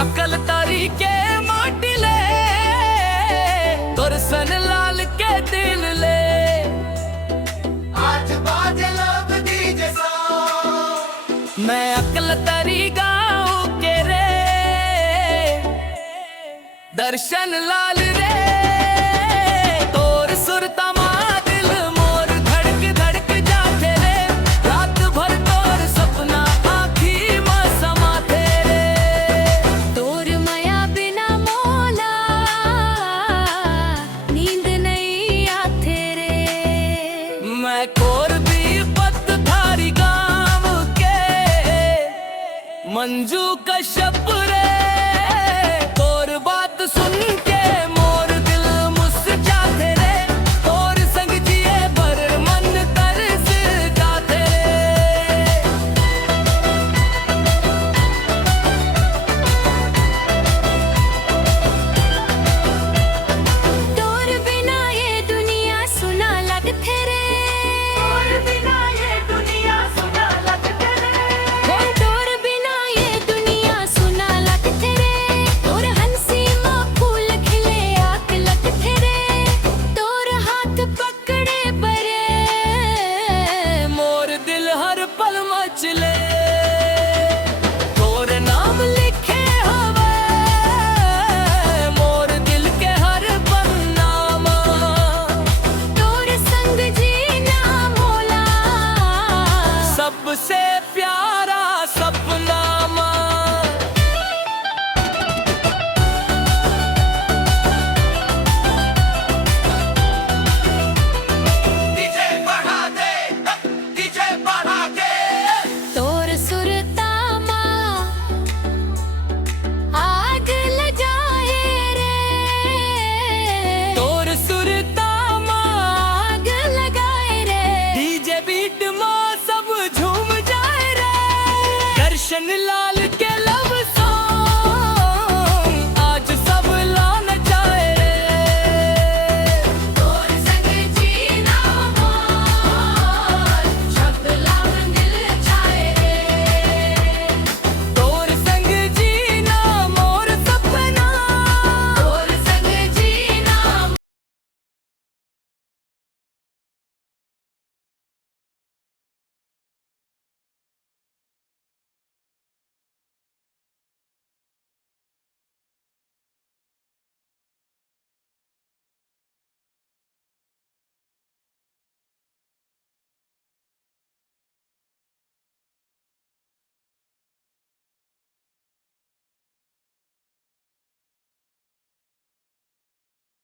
अकल तारी के माटी ले, दर्शन लाल के दिल ले। आज बाजे लब डीजे सॉन्ग, मैं अकल तारी गाँव के रे, दर्शन लाल रे। तोर सुरता माँ दिल मोर धड़क धड़क जाते रे, रात भर तोर सपना आँखी में समाते रे। तोर माया बिना मोला नींद नहीं आते रे। मैं कोर भी पत थारी गाँव के मंजू कश्यप